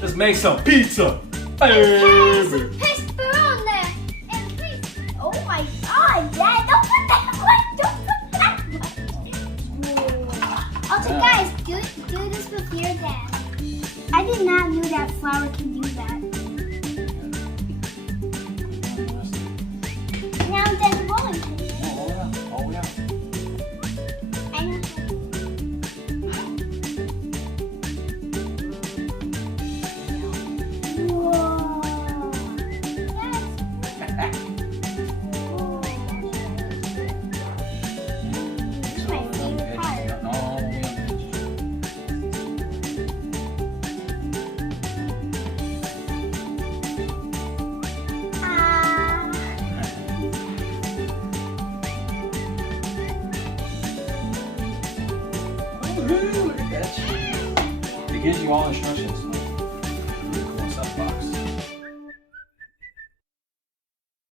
Let's make some pizza. There's some pepperoni and please. Oh my God, Dad! Don't put that one. Don't put that one. Also, guys, do this with your dad. I did not know that flour can do that. Now then, rolling pin. Oh yeah. I know. Whoa. That's my favorite part. Look at that. It gives you all instructions.